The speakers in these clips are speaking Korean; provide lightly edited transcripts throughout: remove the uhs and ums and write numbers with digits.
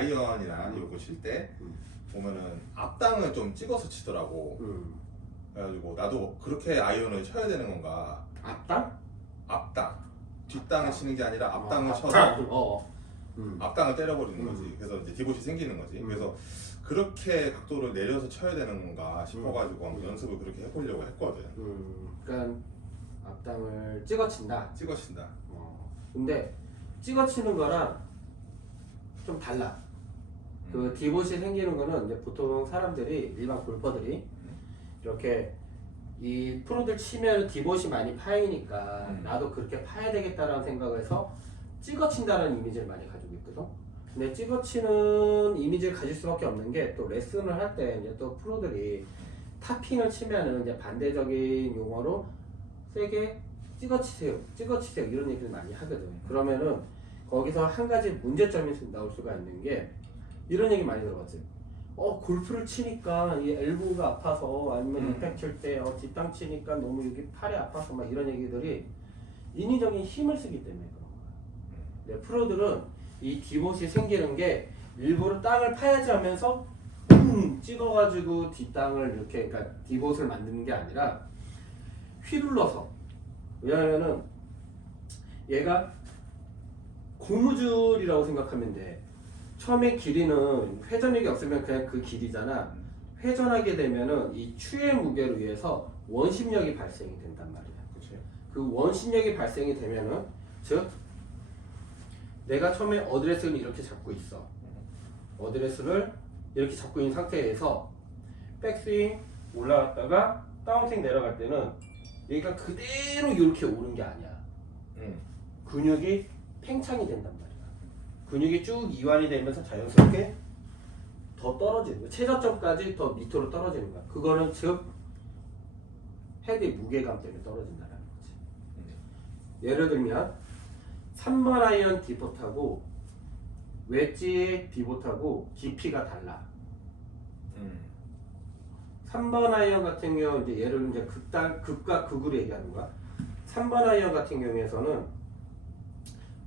아이언이나 요거 칠 때 보면은 앞땅을 좀 찍어서 치더라고. 그래가지고 나도 그렇게 아이언을 쳐야 되는 건가? 앞땅? 앞땅. 뒷땅을 치는 게 아니라 앞땅을 앞땅. 쳐서 앞땅을 때려버리는 거지. 그래서 이제 디봇이 생기는 거지. 그래서 그렇게 각도를 내려서 쳐야 되는 건가 싶어가지고 한번 연습을 그렇게 해보려고 했거든. 그러니까 앞땅을 찍어친다. 찍어친다. 근데 찍어치는 거랑 좀 달라. 그 디봇이 생기는 거는 이제 보통 사람들이 일반 골퍼들이 이렇게 이 프로들 치면 디봇이 많이 파이니까 나도 그렇게 파야 되겠다라는 생각을 해서 찍어친다는 이미지를 많이 가지고 있거든. 근데 찍어치는 이미지를 가질 수밖에 없는 게 또 레슨을 할 때 이제 또 프로들이 타핑을 치면은 이제 반대적인 용어로 세게 찍어치세요 이런 얘기를 많이 하거든. 그러면은 거기서 한 가지 문제점이 나올 수가 있는 게 이런 얘기 많이 들어봤지. 골프를 치니까 이 엘보가 아파서 아니면 임팩트 칠 때 뒷땅 치니까 너무 여기 팔이 아파서 막 이런 얘기들이 인위적인 힘을 쓰기 때문에 그런 거야. 네, 프로들은 이 디봇이 생기는 게 일부러 땅을 파야지 하면서 찍어가지고 뒷땅을 이렇게 그러니까 디봇을 만드는 게 아니라 휘둘러서. 왜냐하면은 얘가 고무줄이라고 생각하면 돼. 처음에 길이는 회전력이 없으면 그냥 그 길이잖아. 회전하게 되면은 이 추의 무게로 의해서 원심력이 발생이 된단 말이야. 그치? 그 원심력이 발생이 되면은 즉 내가 처음에 어드레스를 이렇게 잡고 있어. 어드레스를 이렇게 잡고 있는 상태에서 백스윙 올라갔다가 다운스윙 내려갈 때는 얘가 그대로 이렇게 오는 게 아니야. 근육이 팽창이 된단 말이야. 근육이 쭉 이완이 되면서 자연스럽게 더 떨어지는 거야. 최저점까지 더 밑으로 떨어지는 거야. 그거는 즉 헤드의 무게감 때문에 떨어진다는 거지. 예를 들면 3번 아이언 디봇하고 웨지의 디봇하고 깊이가 달라. 3번 아이언 같은 경우 이제 예를 이제 극과 극으로 얘기하는 거야. 3번 아이언 같은 경우에서는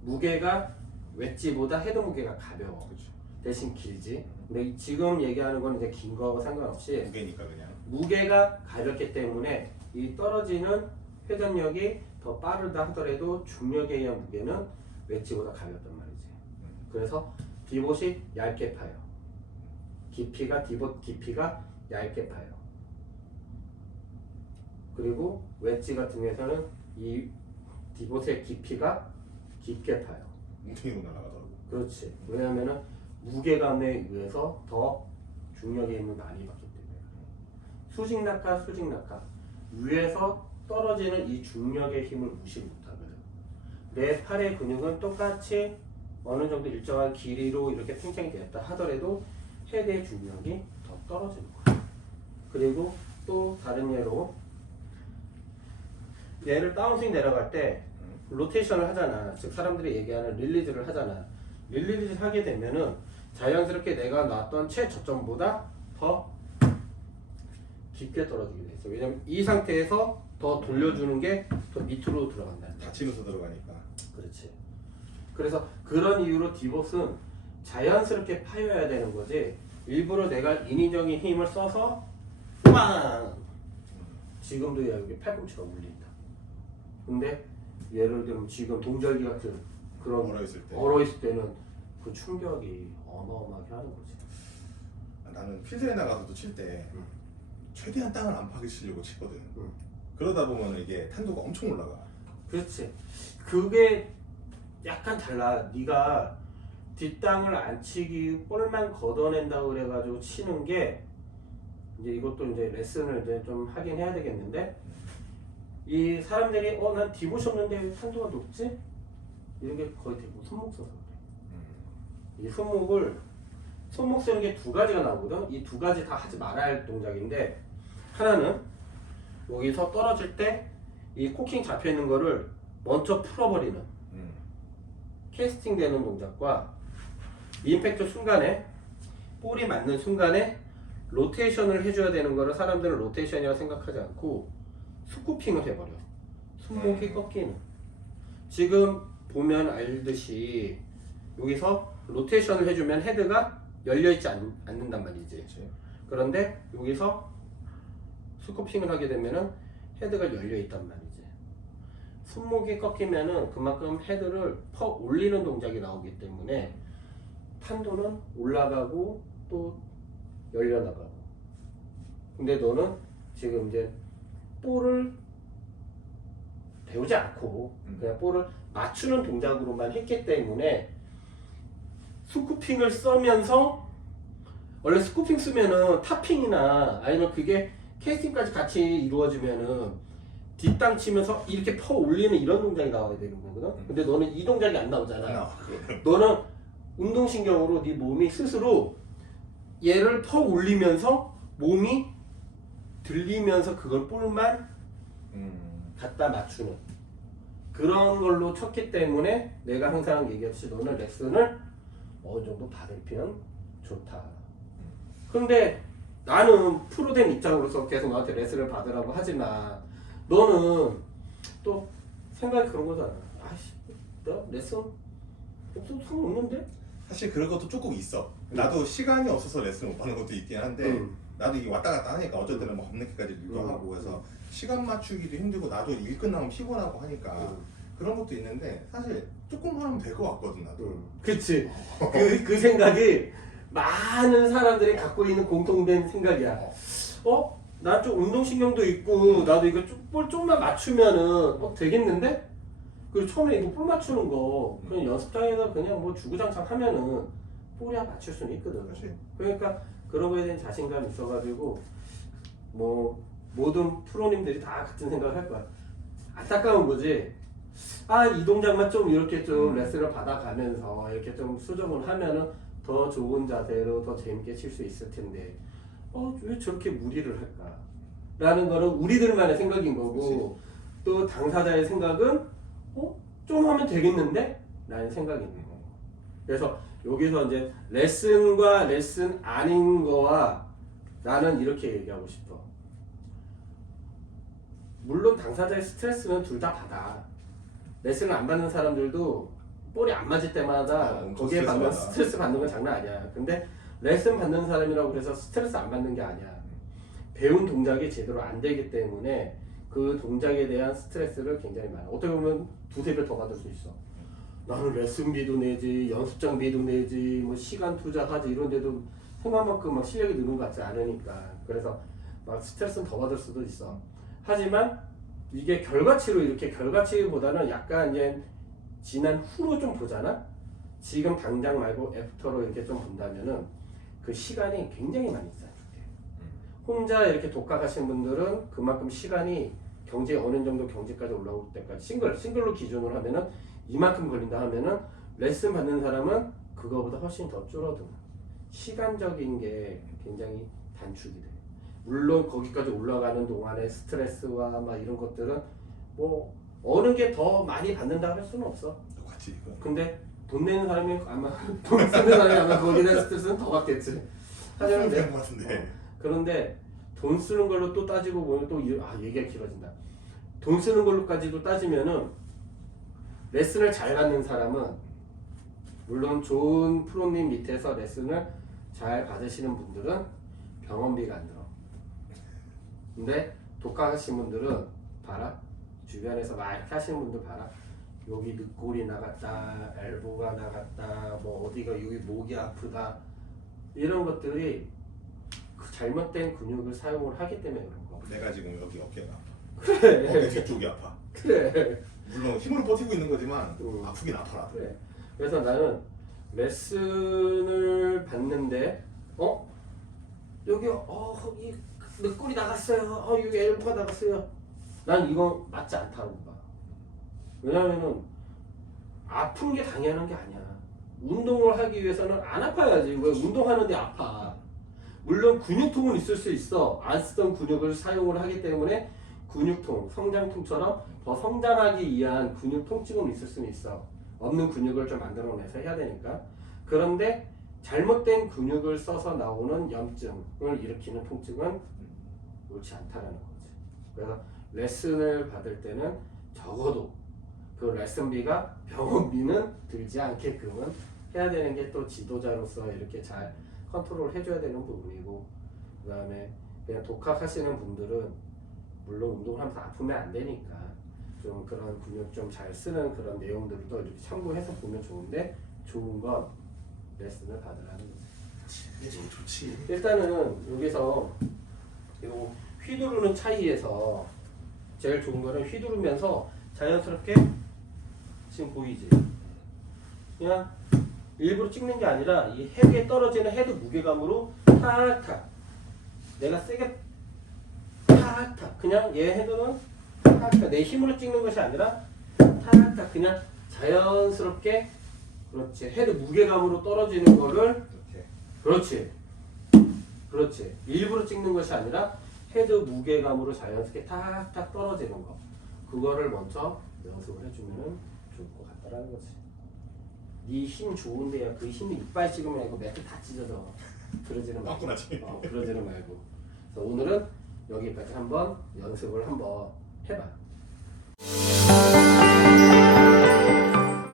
무게가 웨지보다 헤드 무게가 가벼워. 그치. 대신 길지. 근데 지금 얘기하는 건 이제 긴 거하고 상관없이 무게니까 그냥. 무게가 가볍기 때문에 이 떨어지는 회전력이 더 빠르다 하더라도 중력에 의한 무게는 웨지보다 가볍단 말이지. 그래서 디봇이 얇게 파요. 디봇 깊이가 얇게 파요. 그리고 웨지 같은 경우에는 이 디봇의 깊이가 깊게 파요. 뭉탱이로 날아가더라고. 그렇지. 왜냐하면은 무게감에 의해서 더 중력의 힘을 많이 받기 때문에. 수직 낙하 위에서 떨어지는 이 중력의 힘을 무시 못하거든. 내 팔의 근육은 똑같이 어느 정도 일정한 길이로 이렇게 팽창이 되었다 하더라도 헤드의 중력이 더 떨어지는 거야. 그리고 또 다른 예로 얘를 다운스윙 내려갈 때 로테이션을 하잖아. 즉 사람들이 얘기하는 릴리즈를 하잖아. 릴리즈 하게 되면은 자연스럽게 내가 놨던 최저점보다 더 깊게 떨어지게 돼 있어. 왜냐면 이 상태에서 더 돌려주는 게 더 밑으로 들어간다. 다치면서 들어가니까. 그렇지. 그래서 그런 이유로 디봇은 자연스럽게 파여야 되는 거지. 일부러 내가 인위적인 힘을 써서 빵! 지금도 여기 팔꿈치가 울린다. 근데 예를 들면 지금 동절기 같은 그런 얼어있을 때는 그 충격이 어마어마하게 하는 거지. 나는 필드에 나가서도 칠 때 최대한 땅을 안 파게 치려고 치거든. 그러다 보면 이게 탄도가 엄청 올라가. 그렇지. 그게 약간 달라. 네가 뒷땅을 안 치기 볼만 걷어낸다고 그래가지고 치는 게 이제 이것도 이제 레슨을 이제 좀 하긴 해야 되겠는데 이 사람들이 난 디봇이 없는데 왜 탄도가 높지? 이런 게 거의 대부분 손목 써서 그래. 이 손목 쓰는 게 두 가지가 나오거든. 이 두 가지 다 하지 말아야 할 동작인데 하나는 여기서 떨어질 때 이 코킹 잡혀 있는 거를 먼저 풀어버리는 캐스팅 되는 동작과 임팩트 순간에 볼이 맞는 순간에 로테이션을 해줘야 되는 거를 사람들은 로테이션이라고 생각하지 않고 스쿠핑을 해버려. 손목이 꺾이는. 지금 보면 알듯이 여기서 로테이션을 해주면 헤드가 열려있지 않는단 말이지. 그렇지. 그런데 여기서 스코핑을 하게 되면은 헤드가 열려있단 말이지. 손목이 꺾이면은 그만큼 헤드를 퍼 올리는 동작이 나오기 때문에 탄도는 올라가고 또 열려나가고. 근데 너는 지금 이제 볼을 배우지 않고 그냥 볼을 맞추는 동작으로만 했기 때문에 스쿠핑을 써면서 원래 스쿠핑 쓰면은 탑핑이나 아니면 그게 캐스팅까지 같이 이루어지면은 뒷땅 치면서 이렇게 퍼 올리는 이런 동작이 나와야 되는 거거든. 근데 너는 이 동작이 안 나오잖아. 너는 운동신경으로 네 몸이 스스로 얘를 퍼 올리면서 몸이 들리면서 그걸 볼만 갖다 맞추는 그런 걸로 쳤기 때문에 내가 항상 얘기했듯이 너는 레슨을 어느 정도 받을 필요는 좋다. 근데 나는 프로된 입장으로서 계속 너한테 레슨을 받으라고 하지만 너는 또 생각이 그런 거잖아. 아씨, 나 레슨 없어도 상관없는데? 사실 그런 것도 조금 있어. 나도 시간이 없어서 레슨 못 받는 것도 있긴 한데 나도 이게 왔다 갔다 하니까 어쩔 때는 뭐 밤늦게까지 일도 하고 해서 시간 맞추기도 힘들고 나도 일 끝나면 피곤하고 하니까 그런 것도 있는데 사실 조금 하면 될 것 같거든 나도. 그치. 그 생각이 많은 사람들이 갖고 있는 공통된 생각이야. 나 좀 운동신경도 있고 나도 이거 볼 좀만 맞추면은 되겠는데? 그리고 처음에 이거 볼 맞추는 거 그냥 연습장에서 그냥 뭐 주구장창 하면은 볼이야 맞출 수는 있거든. 그치. 그러니까 그런 거에 대한 자신감이 있어가지고 뭐 모든 프로님들이 다 같은 생각을 할 거야. 안타까운 거지. 이 동작만 좀 이렇게 좀 레슨을 받아가면서 이렇게 좀 수정을 하면은 더 좋은 자세로 더 재밌게 칠 수 있을 텐데 왜 저렇게 무리를 할까? 라는 거는 우리들만의 생각인 거고 또 당사자의 생각은 좀 하면 되겠는데? 라는 생각이 있는 거고. 그래서 여기서 이제 레슨과 레슨 아닌 거와 나는 이렇게 얘기하고 싶어. 물론 당사자의 스트레스는 둘 다 받아. 레슨을 안 받는 사람들도 볼이 안 맞을 때마다 거기에 받는 스트레스 받는 건 장난 아니야. 근데 레슨 받는 사람이라고 해서 스트레스 안 받는 게 아니야. 배운 동작이 제대로 안 되기 때문에 그 동작에 대한 스트레스를 굉장히 많아. 어떻게 보면 두세 배 더 받을 수 있어. 나는 레슨비도 내지, 연습장비도 내지, 뭐 시간 투자하지 이런데도 생각만큼 막 실력이 느는 것 같지 않으니까. 그래서 막 스트레스는 더 받을 수도 있어. 하지만 이게 결과치로 이렇게 결과치보다는 약간 이제 지난 후로 좀 보잖아. 지금 당장 말고 애프터로 이렇게 좀 본다면은 그 시간이 굉장히 많이 쌓여요. 혼자 이렇게 독학하시는 분들은 그만큼 시간이 경제 어느 정도 경제까지 올라올 때까지 싱글로 기준으로 하면은 이만큼 걸린다 하면은 레슨 받는 사람은 그거보다 훨씬 더 줄어드는 시간적인 게 굉장히 단축이 돼. 물론 거기까지 올라가는 동안의 스트레스와 막 이런 것들은 뭐 어느 게 더 많이 받는다고 할 수는 없어. 똑같지. 근데 돈 내는 사람이 아마 돈 쓰는 사람이 아마 거기에 대한 스트레스는 더 받겠지. 하지만 것 같은데. 그런데 돈 쓰는 걸로 또 따지고 보면 또 얘기가 길어진다. 돈 쓰는 걸로까지도 따지면은 레슨을 잘 받는 사람은 물론 좋은 프로님 밑에서 레슨을 잘 받으시는 분들은 병원비가 안 들어. 근데 독학하신 분들은 봐라. 주변에서 막 이렇게 하시는 분들 봐라. 여기 늑골이 나갔다, 엘보가 나갔다, 뭐 어디가 여기 목이 아프다 이런 것들이 그 잘못된 근육을 사용을 하기 때문에 그런 거. 내가 지금 여기 어깨가 아파. 그래. 어깨 뒤쪽이 아파. 그래. 물론 힘으로 버티고 있는 거지만 아프긴 아파라. 그래. 그래서 나는 레슨을 받는데 여기 이 늑골이 나갔어요. 여기 엘보가 나갔어요. 난 이거 맞지 않다고 봐. 왜냐면은 아픈 게 당연한 게 아니야. 운동을 하기 위해서는 안 아파야지. 왜 운동하는데 아파? 물론 근육통은 있을 수 있어. 안 쓰던 근육을 사용을 하기 때문에 근육통, 성장통처럼 더 성장하기 위한 근육 통증은 있을 수는 있어. 없는 근육을 좀 만들어내서 해야 되니까. 그런데 잘못된 근육을 써서 나오는 염증을 일으키는 통증은 옳지 않다라는 거지. 그래서 레슨을 받을 때는 적어도 그 레슨비가 병원비는 들지 않게끔은 해야 되는 게 또 지도자로서 이렇게 잘 컨트롤 해줘야 되는 부분이고, 그 다음에 그냥 독학하시는 분들은 물론 운동을 하면서 아프면 안 되니까 좀 그런 근육 좀 잘 쓰는 그런 내용들도 이렇게 참고해서 보면 좋은데, 좋은 건 레슨을 받으라는 거지. 이게 제일 좋지. 일단은 여기서 요 휘두르는 차이에서 제일 좋은 거는 휘두르면서 자연스럽게 지금 보이지? 그냥 일부러 찍는 게 아니라 이 헤드에 떨어지는 헤드 무게감으로 탁탁 내가 세게 탁탁 그냥 얘 헤드는 탁탁 내 힘으로 찍는 것이 아니라 탁탁 그냥 자연스럽게 그렇지 헤드 무게감으로 떨어지는 거를 이렇게. 그렇지 일부러 찍는 것이 아니라 헤드 무게감으로 자연스럽게 탁탁 떨어지는 거 그거를 먼저 연습을 해주면 좋을 것 같다라는 거지. 네 힘 좋은데야 그 힘이 이빨 찍으면 이거 매트 다 찢어져. 그러지는 말고. 뻔뻔하지. 그러지는 말고. 그래서 오늘은 여기까지 한번 연습을 한번 해봐.